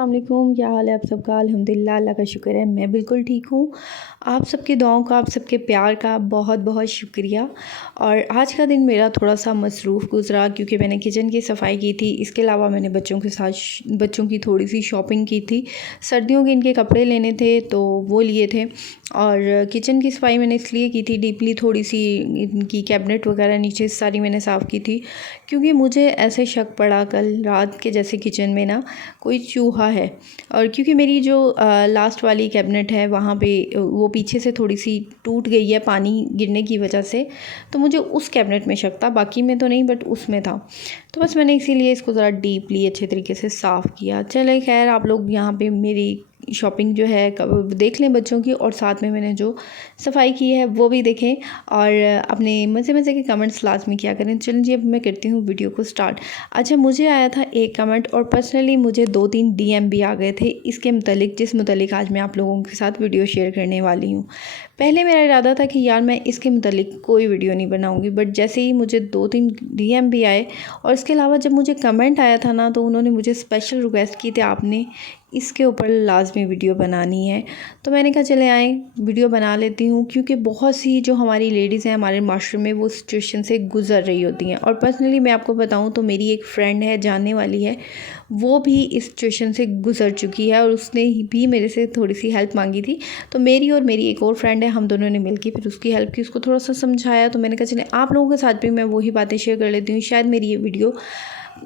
अस्सलामुअलैकुम, क्या हाल है आप सबका। अल्हम्दुलिल्लाह, अल्लाह का शुक्र है, मैं बिल्कुल ठीक हूँ। आप सबकी दुआओं का, आप सबके प्यार का बहुत बहुत शुक्रिया। और आज का दिन मेरा थोड़ा सा मसरूफ़ गुज़रा क्योंकि मैंने किचन की सफाई की थी। इसके अलावा मैंने बच्चों के साथ बच्चों की थोड़ी सी शॉपिंग की थी। सर्दियों के इनके कपड़े लेने थे तो वो लिए थे। और किचन की सफाई मैंने इसलिए की थी डीपली, थोड़ी सी इनकी कैबिनेट वगैरह नीचे सारी मैंने साफ़ की थी क्योंकि मुझे ऐसे शक पड़ा कल रात के जैसे किचन में ना कोई चूहा है। और क्योंकि मेरी जो लास्ट वाली कैबिनेट है वहाँ पे वो पीछे से थोड़ी सी टूट गई है पानी गिरने की वजह से, तो मुझे उस कैबिनेट में शक था, बाकी में तो नहीं बट उसमें था। तो बस मैंने इसीलिए इसको ज़रा डीपली अच्छे तरीके से साफ़ किया। चले खैर, आप लोग यहाँ पे मेरी शॉपिंग जो है देख लें बच्चों की, और साथ में मैंने जो सफाई की है वो भी देखें और अपने मज़े मज़े के कमेंट्स लाजमी किया करें। चलें जी, अब मैं करती हूँ वीडियो को स्टार्ट। अच्छा, मुझे आया था एक कमेंट और पर्सनली मुझे 2-3 डीएम भी आ गए थे इसके मुतालिक, जिस मुतालिक आज मैं आप लोगों के साथ वीडियो शेयर करने वाली हूँ। पहले मेरा इरादा था कि यार मैं इसके मुतालिक कोई वीडियो नहीं बनाऊँगी, बट जैसे ही मुझे 2-3 डीएम भी आए और इसके अलावा जब मुझे कमेंट आया था ना, तो उन्होंने मुझे स्पेशल रिक्वेस्ट की थी आपने इसके ऊपर लाजमी वीडियो बनानी है। तो मैंने कहा चले आएँ वीडियो बना लेती हूँ, क्योंकि बहुत सी जो हमारी लेडीज़ हैं हमारे माशरे में वो सिचुएशन से गुज़र रही होती हैं। और पर्सनली मैं आपको बताऊँ तो मेरी एक फ़्रेंड है, जानने वाली है, वो भी इस सिचुएशन से गुज़र चुकी है और उसने भी मेरे से थोड़ी सी हेल्प मांगी थी। तो मेरी और मेरी एक और फ्रेंड है, हम दोनों ने मिलकर फिर उसकी हेल्प की, उसको थोड़ा सा समझाया। तो मैंने कहा चले आप लोगों के साथ भी मैं वही बातें शेयर कर लेती हूँ, शायद मेरी ये वीडियो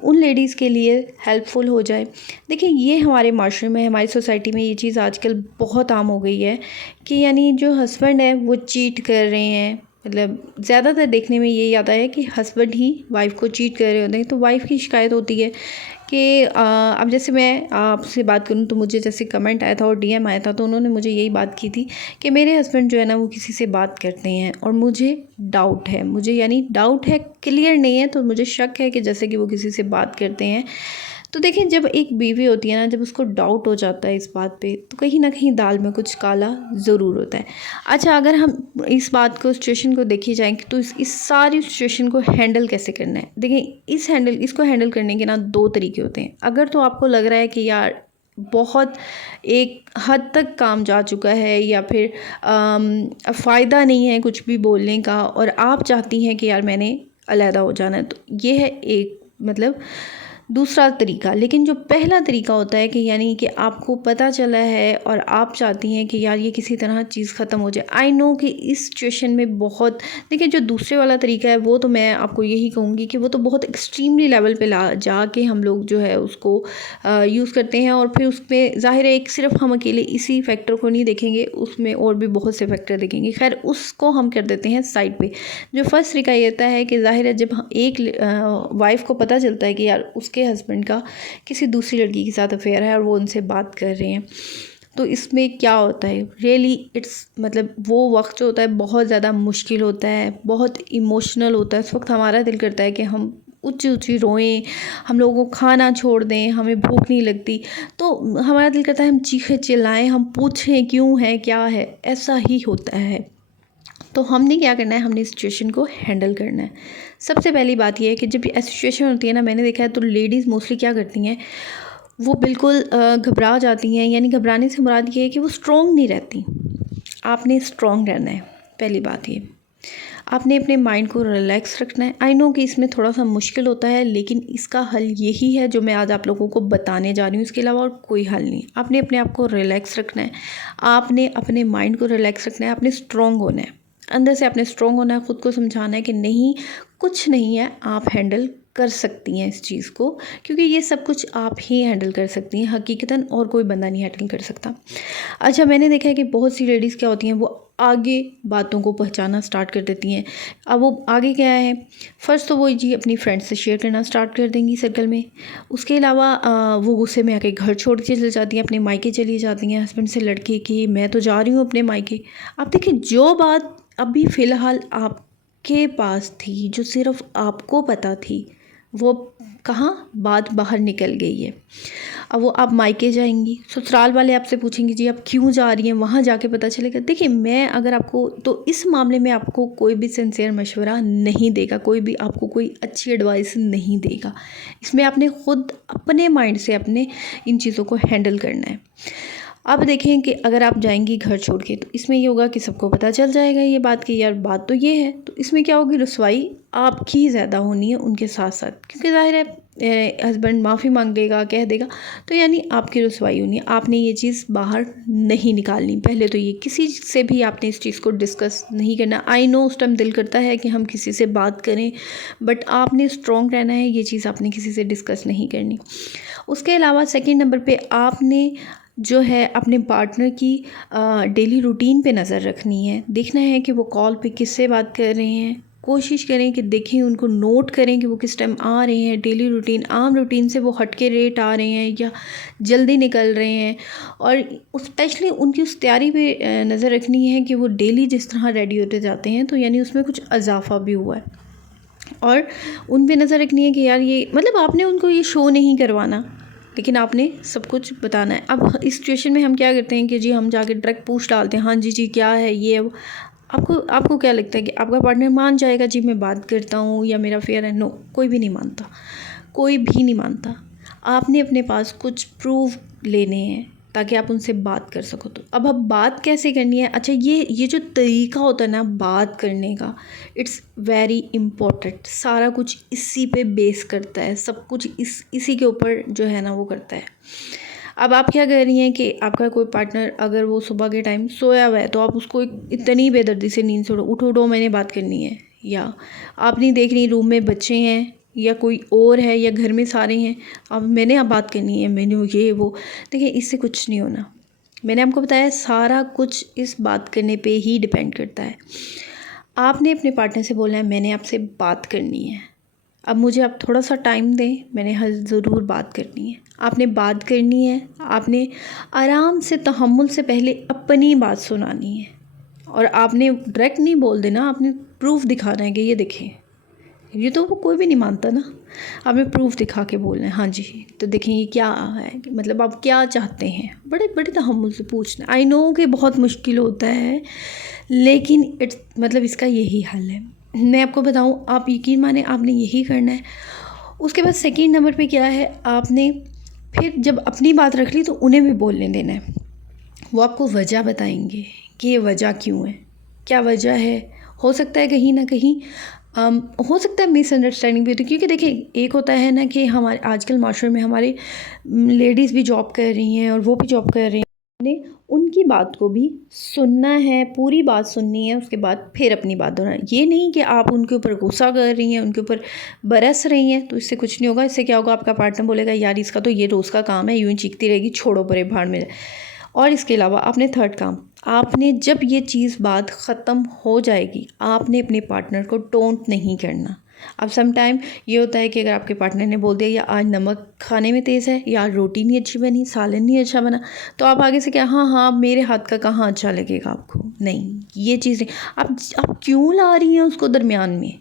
उन लेडीज़ के लिए हेल्पफुल हो जाए। देखिए, ये हमारे माशरे में, हमारी सोसाइटी में ये चीज़ आजकल बहुत आम हो गई है कि यानी जो हस्बैंड है वो चीट कर रहे हैं। मतलब ज़्यादातर देखने में यही आता है कि हस्बैंड ही वाइफ़ को चीट कर रहे होते हैं। तो वाइफ़ की शिकायत होती है कि अब जैसे मैं आपसे बात करूं तो मुझे जैसे कमेंट आया था और डीएम आया था, तो उन्होंने मुझे यही बात की थी कि मेरे हस्बैंड जो है ना वो किसी से बात करते हैं और मुझे डाउट है, मुझे यानी डाउट है, क्लियर नहीं है, तो मुझे शक है कि जैसे कि वो किसी से बात करते हैं। तो देखिए, जब एक बीवी होती है ना, जब उसको डाउट हो जाता है इस बात पे, तो कहीं ना कहीं दाल में कुछ काला ज़रूर होता है। अच्छा, अगर हम इस बात को, सिचुएशन को देखी जाए तो इस सारी सिचुएशन को हैंडल कैसे करना है। देखिए, इसको हैंडल करने के ना 2 तरीके होते हैं। अगर तो आपको लग रहा है कि यार बहुत एक हद तक काम जा चुका है या फिर फ़ायदा नहीं है कुछ भी बोलने का और आप चाहती हैं कि यार मैंने अलहदा हो जाना है, तो ये है एक मतलब दूसरा तरीका। लेकिन जो पहला तरीका होता है कि यानी कि आपको पता चला है और आप चाहती हैं कि यार ये किसी तरह चीज़ ख़त्म हो जाए। आई नो कि इस सिचुएशन में बहुत, देखिए जो दूसरे वाला तरीका है वो तो मैं आपको यही कहूँगी कि वो तो बहुत एक्सट्रीमली लेवल पे ला जाके हम लोग जो है उसको यूज़ करते हैं। और फिर उसमें ज़ाहिर है एक सिर्फ हम अकेले इसी फैक्टर को नहीं देखेंगे, उसमें और भी बहुत से फैक्टर देखेंगे। खैर, उसको हम कर देते हैं साइड पे। जो फर्स्ट तरीका ये होता है कि ज़ाहिर है जब एक वाइफ़ को पता चलता है कि यार उसके हस्बैंड का किसी दूसरी लड़की के साथ अफेयर है और वो उनसे बात कर रहे हैं, तो इसमें क्या होता है रियली इट्स मतलब वो वक्त जो होता है बहुत ज़्यादा मुश्किल होता है, बहुत इमोशनल होता है। उस वक्त हमारा दिल करता है कि हम ऊँची ऊँची रोएं, हम लोगों को खाना छोड़ दें, हमें भूख नहीं लगती, तो हमारा दिल करता है हम चीखें चिल्लाएं, हम पूछें क्यों है, क्या है, ऐसा ही होता है। तो हमने क्या करना है, हमने इस सिचुएशन को हैंडल करना है। सबसे पहली बात यह है कि जब ऐसी सिचुएशन होती है ना, मैंने देखा है तो लेडीज़ मोस्टली क्या करती हैं, वो बिल्कुल घबरा जाती हैं। यानी घबराने से मुराद ये है कि वो स्ट्रॉन्ग नहीं रहती। आपने स्ट्रॉन्ग रहना है। पहली बात ये, आपने अपने माइंड को रिलैक्स रखना है। आई नो कि इसमें थोड़ा सा मुश्किल होता है, लेकिन इसका हल यही है जो मैं आज आप लोगों को बताने जा रही हूँ। इसके अलावा और कोई हल नहीं। आपने अपने आप को रिलैक्स रखना है, आपने अपने माइंड को रिलैक्स रखना है, आपने स्ट्रॉन्ग होना है, अंदर से आपने स्ट्रॉन्ग होना है, ख़ुद को समझाना है कि नहीं, कुछ नहीं है, आप हैंडल कर सकती हैं इस चीज़ को, क्योंकि ये सब कुछ आप ही हैंडल कर सकती हैं हकीकतन, और कोई बंदा नहीं हैंडल कर सकता। अच्छा, मैंने देखा है कि बहुत सी लेडीज़ क्या होती हैं, वो आगे बातों को पहुंचाना स्टार्ट कर देती हैं। अब वो आगे क्या है, फ़र्स्ट तो वो जी अपनी फ्रेंड्स से शेयर करना स्टार्ट कर देंगी सर्कल में। उसके अलावा वो गुस्से में आके घर छोड़ के चली जाती हैं, अपने मायके चली जाती हैं हस्बैंड से लड़के कि मैं तो जा रही हूँ अपने मायके। अब देखिए, जो बात अभी फ़िलहाल आपके पास थी, जो सिर्फ आपको पता थी, वो कहाँ बात बाहर निकल गई है। अब वो आप मायके जाएंगी, ससुराल वाले आपसे पूछेंगे जी आप क्यों जा रही हैं, वहाँ जाके पता चलेगा। देखिए मैं अगर आपको, तो इस मामले में आपको कोई भी सिंसियर मशवरा नहीं देगा, कोई भी आपको कोई अच्छी एडवाइस नहीं देगा। इसमें आपने ख़ुद अपने माइंड से अपने इन चीज़ों को हैंडल करना है। अब देखें कि अगर आप जाएंगी घर छोड़ के, तो इसमें ये होगा कि सबको पता चल जाएगा ये बात कि यार बात तो ये है, तो इसमें क्या होगी, रुसवाई आपकी ज़्यादा होनी है उनके साथ साथ, क्योंकि ज़ाहिर है हस्बैंड माफ़ी मांग लेगा, कह देगा, तो यानी आपकी रुसवाई होनी है। आपने ये चीज़ बाहर नहीं निकालनी। पहले तो ये किसी से भी आपने इस चीज़ को डिस्कस नहीं करना। आई नो उस टाइम दिल करता है कि हम किसी से बात करें, बट आपने स्ट्रॉन्ग रहना है, ये चीज़ आपने किसी से डिस्कस नहीं करनी। उसके अलावा सेकंड नंबर पे आपने जो है अपने पार्टनर की डेली रूटीन पे नज़र रखनी है। देखना है कि वो कॉल पे किससे बात कर रहे हैं। कोशिश करें कि देखें, उनको नोट करें कि वो किस टाइम आ रहे हैं। डेली रूटीन, आम रूटीन से वो हट के लेट आ रहे हैं या जल्दी निकल रहे हैं। और स्पेशली उनकी उस तैयारी पे नज़र रखनी है कि वो डेली जिस तरह रेडी होते जाते हैं, तो यानी उसमें कुछ इजाफा भी हुआ है। और उन पे नज़र रखनी है कि यार ये, मतलब आपने उनको ये शो नहीं करवाना, लेकिन आपने सब कुछ बताना है। अब इस सिचुएशन में हम क्या करते हैं कि जी हम जाके डायरेक्ट पूछ डालते हैं, हाँ जी जी क्या है ये वो। आपको क्या लगता है कि आपका पार्टनर मान जाएगा जी मैं बात करता हूँ या मेरा फेयर है? नो, कोई भी नहीं मानता, कोई भी नहीं मानता। आपने अपने पास कुछ प्रूफ लेने हैं ताकि आप उनसे बात कर सको। तो अब बात कैसे करनी है? अच्छा, ये जो तरीका होता है ना बात करने का, इट्स वेरी इम्पोर्टेंट। सारा कुछ इसी पे बेस करता है, सब कुछ इसी के ऊपर जो है ना वो करता है। अब आप क्या कर रही हैं कि आपका कोई पार्टनर अगर वो सुबह के टाइम सोया हुआ है, तो आप उसको इतनी बेदर्दी से नींद से उठो उठो मैंने बात करनी है, या आप नहीं देख रही रूम में बच्चे हैं या कोई और है या घर में सारे हैं, अब मैंने अब बात करनी है, मैंने ये वो। देखिए इससे कुछ नहीं होना। मैंने आपको बताया सारा कुछ इस बात करने पे ही डिपेंड करता है। आपने अपने पार्टनर से बोलना है मैंने आपसे बात करनी है, अब मुझे आप थोड़ा सा टाइम दें, मैंने हर ज़रूर बात करनी है। आपने बात करनी है, आपने आराम से तहम्मुल से पहले अपनी बात सुनानी है। और आपने डायरेक्ट नहीं बोल देना, आपने प्रूफ दिखाना है कि ये देखें, ये तो वो कोई भी नहीं मानता ना। आपने प्रूफ दिखा के बोलना है, हाँ जी तो देखें ये क्या है, मतलब आप क्या चाहते हैं। बड़े बड़े तहम्मुल से पूछना। आई नो कि बहुत मुश्किल होता है, लेकिन इट्स मतलब इसका यही हल है। मैं आपको बताऊं, आप यकीन माने आपने यही करना है। उसके बाद सेकंड नंबर पे क्या है, आपने फिर जब अपनी बात रख ली तो उन्हें भी बोलने देना है। वो आपको वजह बताएंगे कि ये वजह क्यों है, क्या वजह है। हो सकता है कहीं ना कहीं हो सकता है मिसअंडरस्टैंडिंग भी होती है, क्योंकि देखिए एक होता है ना कि हमारे आजकल माशरे में हमारे लेडीज़ भी जॉब कर रही हैं और वो भी जॉब कर रही हैं। ने उनकी बात को भी सुनना है, पूरी बात सुननी है, उसके बाद फिर अपनी बात दोहराना। ये नहीं कि आप उनके ऊपर गुस्सा कर रही हैं, उनके ऊपर बरस रही हैं, तो इससे कुछ नहीं होगा। इससे क्या होगा, आपका पार्टनर बोलेगा यार इसका तो ये रोज़ का काम है, यूँ ही चीखती रहेगी, छोड़ो परे भाड़ में। और इसके अलावा आपने थर्ड काम, आपने जब ये चीज़ बात ख़त्म हो जाएगी, आपने अपने पार्टनर को टोंट नहीं करना। अब सम टाइम ये होता है कि अगर आपके पार्टनर ने बोल दिया या आज नमक खाने में तेज़ है, या रोटी नहीं अच्छी बनी, सालन नहीं अच्छा बना, तो आप आगे से क्या, हाँ हाँ मेरे हाथ का कहाँ अच्छा लगेगा आपको। नहीं, ये चीज़ें आप क्यों ला रही हैं उसको दरमियान में।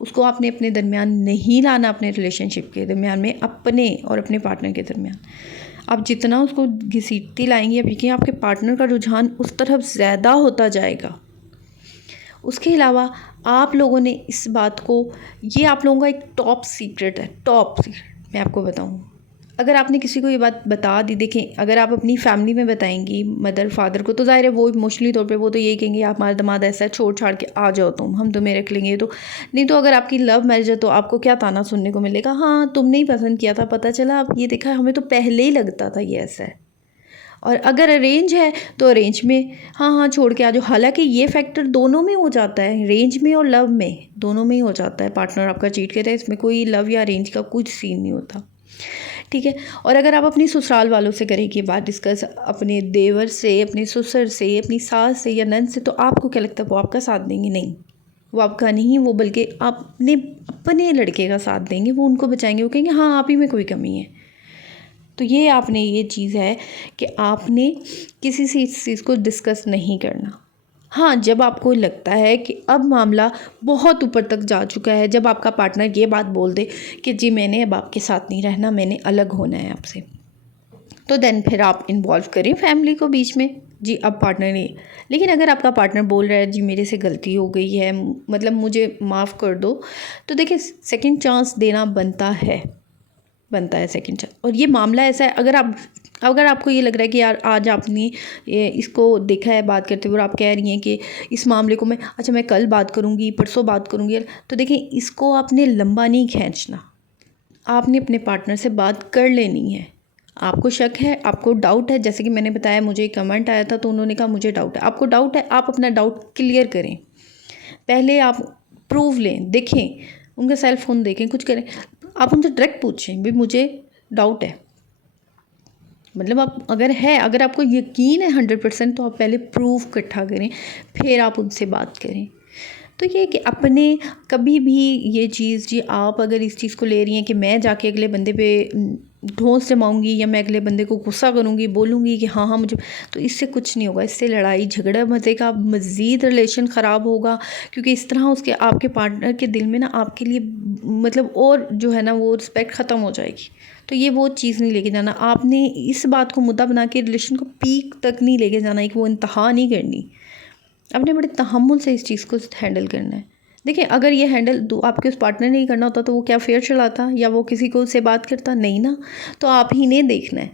उसको आपने अपने दरमियान नहीं लाना, अपने रिलेशनशिप के दरमियान में, अपने और अपने पार्टनर के दरमियान। आप जितना उसको घसीटती लाएंगी, अब यकीन आपके पार्टनर का रुझान उस तरफ ज़्यादा होता जाएगा। उसके अलावा आप लोगों ने इस बात को, ये आप लोगों का एक टॉप सीक्रेट है, टॉप सीक्रेट मैं आपको बताऊं। अगर आपने किसी को ये बात बता दी, देखें अगर आप अपनी फैमिली में बताएंगी मदर फादर को, तो ज़ाहिर है वो इमोशनली तौर पे वो तो यही कहेंगे आप हमारा दामाद ऐसा है, छोड़ छाड़ के आ जाओ तुम, हम तुम्हें रख लेंगे। तो नहीं, तो अगर आपकी लव मैरिज है तो आपको क्या ताना सुनने को मिलेगा, हाँ तुमने ही पसंद किया था, पता चला अब ये देखा हमें तो पहले ही लगता था ये ऐसा है। और अगर अरेंज है तो अरेंज में हाँ हाँ छोड़ के आ जाओ। हालांकि ये फैक्टर दोनों में हो जाता है, रेंज में और लव में, दोनों में ही हो जाता है। पार्टनर आपका चीट करता है, इसमें कोई लव या अरेंज का कुछ सीन नहीं होता, ठीक है। और अगर आप अपनी ससुराल वालों से करेंगे बात डिस्कस, अपने देवर से, अपने ससुर से, अपनी सास से या नंद से, तो आपको क्या लगता है वो आपका साथ देंगे? नहीं, वो आपका नहीं, वो बल्कि अपने लड़के का साथ देंगे, वो उनको बचाएंगे, वो कहेंगे हाँ आप ही में कोई कमी है। तो ये आपने ये चीज़ है कि आपने किसी से इस चीज़ को डिस्कस नहीं करना। हाँ, जब आपको लगता है कि अब मामला बहुत ऊपर तक जा चुका है, जब आपका पार्टनर ये बात बोल दे कि जी मैंने अब आपके साथ नहीं रहना, मैंने अलग होना है आपसे, तो देन फिर आप इन्वॉल्व करें फैमिली को बीच में। जी अब पार्टनर नहीं, लेकिन अगर आपका पार्टनर बोल रहा है जी मेरे से गलती हो गई है, मतलब मुझे माफ़ कर दो, तो देखिए सेकंड चांस देना बनता है सेकंड चांस। और ये मामला ऐसा है, अगर आपको ये लग रहा है कि यार आज आपने इसको देखा है बात करते हुए और आप कह रही हैं कि इस मामले को मैं कल बात करूँगी, परसों बात करूँगी, तो देखिए इसको आपने लंबा नहीं खींचना, आपने अपने पार्टनर से बात कर लेनी है। आपको शक है, आपको डाउट है, जैसे कि मैंने बताया मुझे एक कमेंट आया था तो उन्होंने कहा मुझे डाउट है, आपको डाउट है, आप अपना डाउट क्लियर करें। पहले आप प्रूफ लें, देखें, उनका सेल फ़ोन देखें, कुछ करें, आप उनसे डायरेक्ट पूछें भी मुझे डाउट है। मतलब आप अगर आपको यकीन है 100%, तो आप पहले प्रूफ इकट्ठा करें, फिर आप उनसे बात करें। तो ये कि अपने कभी भी ये चीज़, जी आप अगर इस चीज़ को ले रही हैं कि मैं जाके अगले बंदे पे ठोंस जमाऊंगी या मैं अगले बंदे को गुस्सा करूंगी, बोलूंगी कि हाँ हाँ मुझे, तो इससे कुछ नहीं होगा, इससे लड़ाई झगड़ा मचेगा, मज़ीद रिलेशन ख़राब होगा। क्योंकि इस तरह उसके आपके पार्टनर के दिल में ना आपके लिए मतलब और जो है ना वो रिस्पेक्ट ख़त्म हो जाएगी। तो ये वो चीज़ नहीं लेके जाना, आपने इस बात को मुद्दा बना के रिलेशन को पीक तक नहीं लेके जाना है कि वो इंतहा नहीं करनी। आपने बड़े तहम्मुल से इस चीज़ को हैंडल करना है। देखिए अगर ये हैंडल आपके उस पार्टनर ने ही करना होता तो वो क्या फेयर चलाता या वो किसी को से बात करता, नहीं ना। तो आप ही ने देखना है।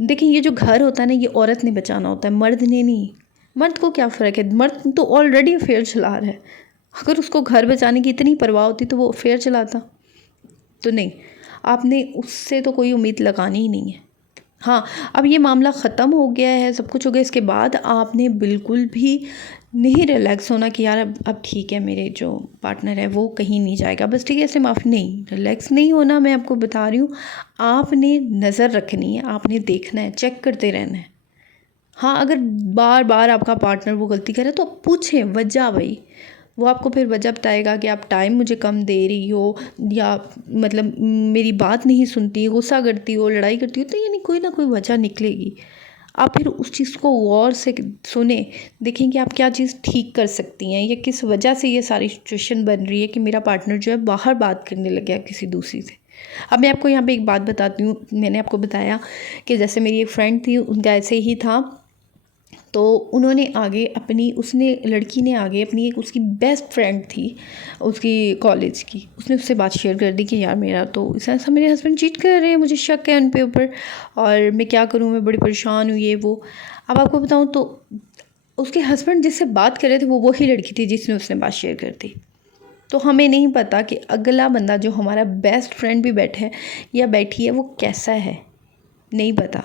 देखिए ये जो घर होता है ना, ये औरत ने बचाना होता है, मर्द ने नहीं। मर्द को क्या फ़र्क है, मर्द तो ऑलरेडी अफेयर चला रहा है। अगर उसको घर बचाने की इतनी परवाह होती तो वो अफेयर चलाता, तो नहीं, आपने उससे तो कोई उम्मीद लगानी ही नहीं है। हाँ, अब ये मामला ख़त्म हो गया है, सब कुछ हो गया, इसके बाद आपने बिल्कुल भी नहीं रिलैक्स होना कि यार अब ठीक है, मेरे जो पार्टनर है वो कहीं नहीं जाएगा, बस ठीक है ऐसे माफ़ी, नहीं, रिलैक्स नहीं होना। मैं आपको बता रही हूँ, आपने नज़र रखनी है, आपने देखना है, चेक करते रहना है। हाँ, अगर बार बार आपका पार्टनर वो गलती करे तो पूछें वजह भाई, वो आपको फिर वजह बताएगा कि आप टाइम मुझे कम दे रही हो या मतलब मेरी बात नहीं सुनती, गुस्सा करती हो, लड़ाई करती हो, तो यानी कोई ना कोई वजह निकलेगी। आप फिर उस चीज़ को गौर से सुने, देखें कि आप क्या चीज़ ठीक कर सकती हैं या किस वजह से ये सारी सिचुएशन बन रही है कि मेरा पार्टनर जो है बाहर बात करने लग गया किसी दूसरी से। अब मैं आपको यहाँ पे एक बात बताती हूँ, मैंने आपको बताया कि जैसे मेरी एक फ्रेंड थी, उनका ऐसे ही था, तो उन्होंने आगे अपनी उसने लड़की ने आगे अपनी एक उसकी बेस्ट फ्रेंड थी उसकी कॉलेज की, उसने उससे बात शेयर कर दी कि यार मेरा तो ऐसा मेरे हस्बैंड चीट कर रहे हैं, मुझे शक है उन पे ऊपर और मैं क्या करूँ, मैं बड़ी परेशान हूँ ये वो। अब आपको बताऊँ तो उसके हस्बैंड जिससे बात कर रहे थे वो वही लड़की थी जिसने उसने बात शेयर कर दी। तो हमें नहीं पता कि अगला बंदा जो हमारा बेस्ट फ्रेंड भी बैठा है या बैठी है वो कैसा है, नहीं पता।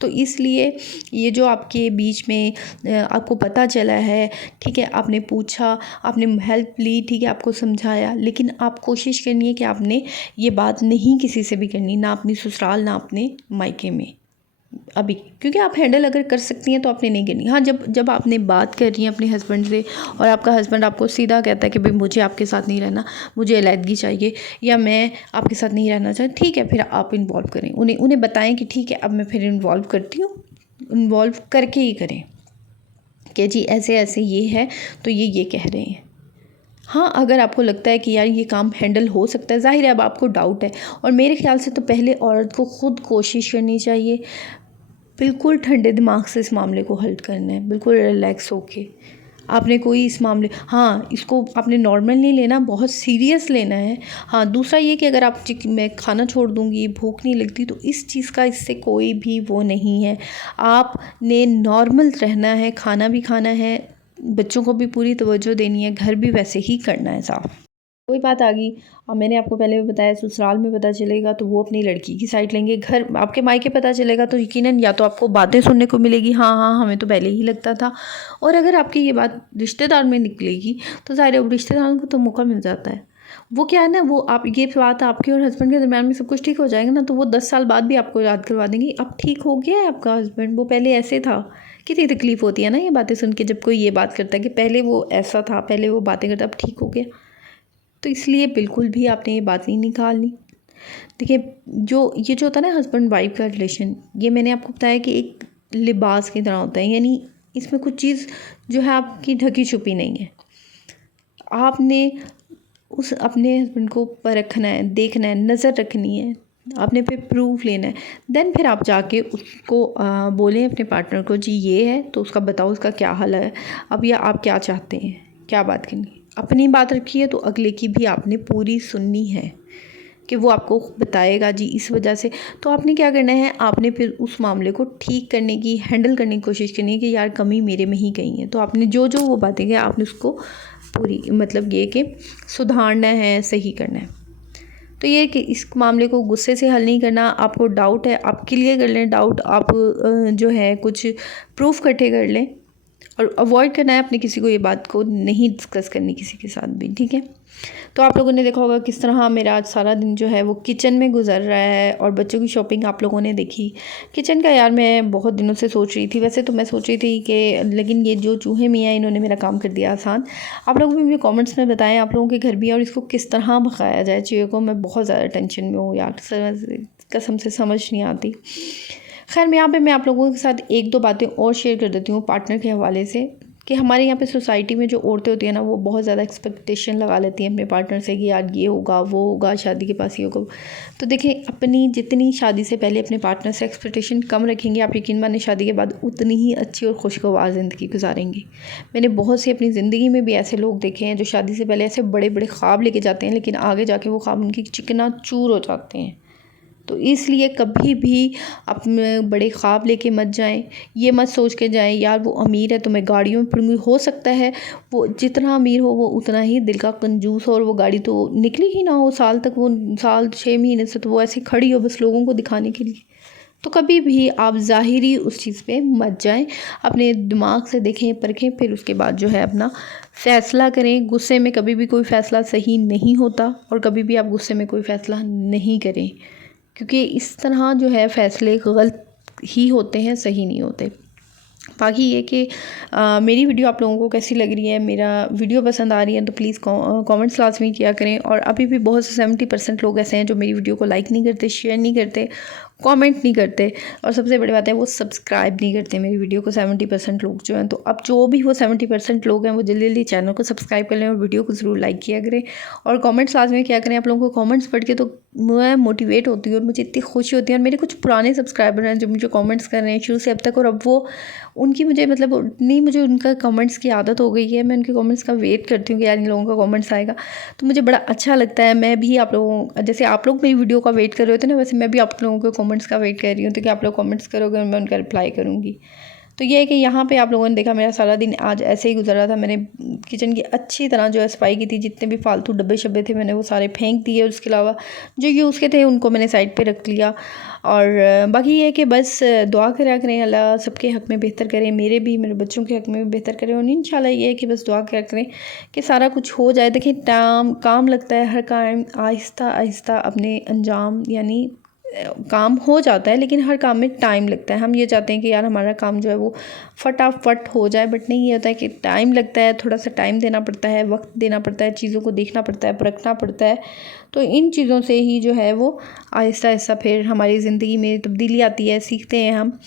तो इसलिए ये जो आपके बीच में आपको पता चला है, ठीक है, आपने पूछा, आपने हेल्प ली, ठीक है, आपको समझाया, लेकिन आप कोशिश करनी है कि आपने ये बात नहीं किसी से भी करनी, ना अपनी ससुराल ना अपने मायके में अभी, क्योंकि आप हैंडल अगर कर सकती हैं तो आपने नहीं करनी। हाँ, जब आपने बात कर रही हैं अपने हस्बैंड से और आपका हस्बैंड आपको सीधा कहता है कि भाई मुझे आपके साथ नहीं रहना, मुझे अलहदगी चाहिए या मैं आपके साथ नहीं रहना चाहती, ठीक है, फिर आप इन्वॉल्व करें, उन्हें बताएं कि ठीक है अब मैं फिर इन्वॉल्व करती हूँ, इन्वॉल्व करके ही करें कि जी ऐसे ऐसे ये है तो ये कह रहे हैं। हाँ, अगर आपको लगता है कि यार ये काम हैंडल हो सकता है, ज़ाहिर है अब आपको डाउट है, और मेरे ख्याल से तो पहले औरत को ख़ुद कोशिश करनी चाहिए, बिल्कुल ठंडे दिमाग से इस मामले को हल करना है, बिल्कुल रिलैक्स होके। आपने कोई इस मामले, हाँ, इसको आपने नॉर्मल नहीं लेना, बहुत सीरियस लेना है। हाँ, दूसरा ये कि अगर आप मैं खाना छोड़ दूँगी, भूख नहीं लगती, तो इस चीज़ का इससे कोई भी वो नहीं है। आपने नॉर्मल रहना है, खाना भी खाना है, बच्चों को भी पूरी तवज्जो देनी है, घर भी वैसे ही करना है साफ़। कोई बात आ गई, और मैंने आपको पहले भी बताया ससुराल में पता चलेगा तो वो अपनी लड़की की साइड लेंगे, घर आपके मायके पता चलेगा तो यकीनन या तो आपको बातें सुनने को मिलेगी, हाँ हाँ हमें तो पहले ही लगता था, और अगर आपकी ये बात रिश्तेदार में निकलेगी तो ज़ाहिर है रिश्तेदारों को तो मौका मिल जाता है। वो क्या है ना, वो आप ये बात आपके और हस्बैंड के दरम्यान में सब कुछ ठीक हो जाएगा ना, तो वो 10 साल बाद भी आपको याद करवा देंगे अब ठीक हो गया है आपका हस्बैंड, वो पहले ऐसे था। कितनी तकलीफ़ होती है ना ये बातें सुन के, जब कोई ये बात करता है कि पहले वो ऐसा था, पहले वो बातें करता, अब ठीक हो गया। तो इसलिए बिल्कुल भी आपने ये बात नहीं निकालनी। देखिए ये जो होता है ना हस्बैंड वाइफ का रिलेशन, ये मैंने आपको बताया कि एक लिबास की तरह होता है, यानी इसमें कुछ चीज़ जो है आपकी ढकी छुपी नहीं है। आपने उस अपने हस्बैंड को परखना है, देखना है, नज़र रखनी है, आपने फिर प्रूफ लेना है। देन फिर आप जाके उसको बोलें अपने पार्टनर को, जी ये है तो उसका बताओ उसका क्या हाल है अब, या आप क्या चाहते हैं, क्या बात करनी है। अपनी बात रखी है तो अगले की भी आपने पूरी सुननी है कि वो आपको बताएगा जी इस वजह से। तो आपने क्या करना है, आपने फिर उस मामले को ठीक करने की, हैंडल करने की कोशिश करनी है कि यार कमी मेरे में ही कहीं है। तो आपने जो जो वो बातें की आपने उसको पूरी मतलब ये कि सुधारना है, सही करना है। तो ये कि इस मामले को गुस्से से हल नहीं करना। आपको डाउट है आप क्लियर कर लें, डाउट आप जो है कुछ प्रूफ इकट्ठे कर लें, और अवॉइड करना है अपने किसी को ये बात को नहीं डिस्कस करनी किसी के साथ भी, ठीक है। तो आप लोगों ने देखा होगा किस तरह मेरा आज सारा दिन जो है वो किचन में गुजर रहा है, और बच्चों की शॉपिंग आप लोगों ने देखी। किचन का यार मैं बहुत दिनों से सोच रही थी, वैसे तो मैं सोच रही थी कि लेकिन ये जो चूहे मियाँ इन्होंने मेरा काम कर दिया आसान। आप लोग भी मुझे कमेंट्स में बताएं आप लोगों के घर भी, और इसको किस तरह भगाया जाए चूहे को। मैं बहुत ज़्यादा टेंशन में हूँ यार, कसम से समझ नहीं आती। खैर यहाँ पे मैं आप लोगों के साथ एक दो बातें और शेयर कर देती हूँ पार्टनर के हवाले से, कि हमारे यहाँ पे सोसाइटी में जो औरतें होती हैं ना, वो बहुत ज़्यादा एक्सपेक्टेशन लगा लेती हैं अपने पार्टनर से कि यार ये होगा वो होगा, शादी के पास ये होगा। तो देखिए, अपनी जितनी शादी से पहले अपने पार्टनर से एक्सपेक्टेशन कम रखेंगे, आप यकीन मानिए शादी के बाद उतनी ही अच्छी और खुशगवार ज़िंदगी गुजारेंगे। मैंने बहुत सी अपनी ज़िंदगी में भी ऐसे लोग देखे हैं जो शादी से पहले ऐसे बड़े बड़े ख्वाब लेके जाते हैं, लेकिन आगे जाके वो ख्वाब उनकी चिकना चूर हो जाते हैं। तो इसलिए कभी भी अपने बड़े ख्वाब लेके मत जाएं। ये मत सोच के जाएं यार वो अमीर है तो मैं गाड़ियों में पढ़ूँगी। हो सकता है वो जितना अमीर हो वो उतना ही दिल का कंजूस हो, और वो गाड़ी तो निकली ही ना हो साल तक, वो साल 6 महीने से तो वो ऐसी खड़ी हो बस लोगों को दिखाने के लिए। तो कभी भी आप ज़ाहिरी उस चीज़ पे मत जाएं, अपने दिमाग से देखें परखें, फिर उसके बाद जो है अपना फ़ैसला करें। गुस्से में कभी भी कोई फ़ैसला सही नहीं होता, और कभी भी आप गुस्से में कोई फ़ैसला नहीं करें, क्योंकि इस तरह जो है फ़ैसले गलत ही होते हैं, सही नहीं होते। बाकी ये कि मेरी वीडियो आप लोगों को कैसी लग रही है, मेरा वीडियो पसंद आ रही है तो प्लीज़ कमेंट्स लाजमी किया करें। और अभी भी बहुत से 70% लोग ऐसे हैं जो मेरी वीडियो को लाइक नहीं करते, शेयर नहीं करते, कमेंट नहीं करते, और सबसे बड़ी बात है वो सब्सक्राइब नहीं करते मेरी वीडियो को। 70% लोग जो हैं, तो अब जो भी वो 70% लोग हैं वो जल्दी जल्दी चैनल को सब्सक्राइब कर लें और वीडियो को ज़रूर लाइक किया करें, और कमेंट्स लाजमी किया करें। आप लोगों को कमेंट्स पढ़ के तो मैं मोटिवेट होती हूँ और मुझे इतनी खुशी होती है। और मेरे कुछ पुराने सब्सक्राइबर हैं जो मुझे कमेंट्स कर रहे हैं शुरू से अब तक, और अब वो उनकी मुझे मतलब उतनी मुझे उनका कमेंट्स की आदत हो गई है। मैं उनके कमेंट्स का वेट करती हूँ कि यार इन लोगों का कमेंट्स आएगा, तो मुझे बड़ा अच्छा लगता है। मैं भी आप लोगों जैसे आप लोग मेरी वीडियो का वेट कर रहे होते हैं ना, वैसे मैं भी आप लोगों के कमेंट्स का वेट कर रही हूँ, तो कि आप लोग कमेंट्स करोगे और मैं उनका रिप्लाई करूँगी। तो ये है कि यहाँ पे आप लोगों ने देखा मेरा सारा दिन आज ऐसे ही गुजरा था। मैंने किचन की अच्छी तरह जो है सफाई की थी, जितने भी फालतू डब्बे शब्बे थे मैंने वो सारे फेंक दिए, और उसके अलावा जो यूज़ के थे उनको मैंने साइड पे रख लिया। और बाकी ये है कि बस दुआ करा करें, अल्लाह सबके हक़ में बेहतर करें, मेरे भी मेरे बच्चों के हक़ में भी बेहतर करें। और इंशाल्लाह ये है कि बस दुआ करा करें कि सारा कुछ हो जाए। देखिए काम लगता है, हर काम आहिस्ता आहिस्ता अपने अंजाम यानी काम हो जाता है, लेकिन हर काम में टाइम लगता है। हम ये चाहते हैं कि यार हमारा काम जो है वो फटाफट हो जाए, बट नहीं, ये होता है कि टाइम लगता है, थोड़ा सा टाइम देना पड़ता है, वक्त देना पड़ता है, चीज़ों को देखना पड़ता है, परखना पड़ता है। तो इन चीज़ों से ही जो है वो आहिस्ता आहिस्ता फिर हमारी ज़िंदगी में तब्दीली आती है, सीखते हैं हम।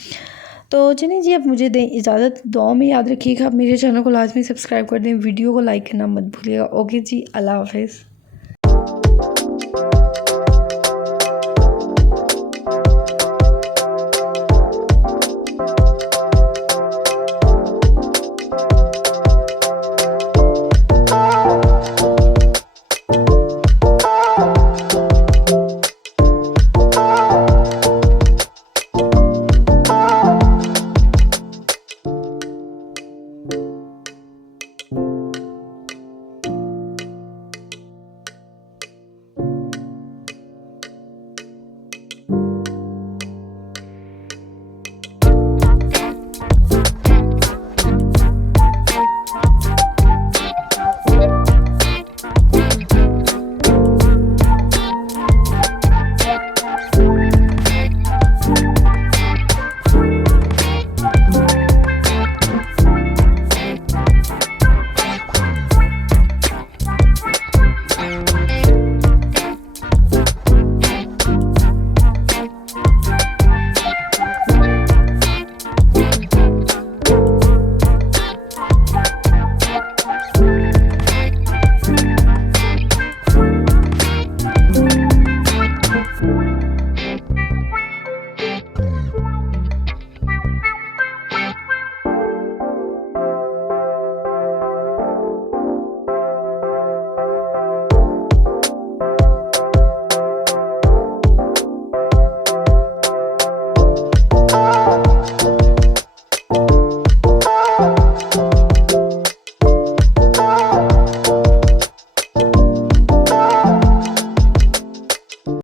तो चलिए जी, अब मुझे दें इजाज़त। दुआ में याद रखिएगा, मेरे चैनल को लाजमी सब्सक्राइब कर दें, वीडियो को लाइक करना मत भूलिएगा। ओके जी, अल्लाह हाफ़िज़।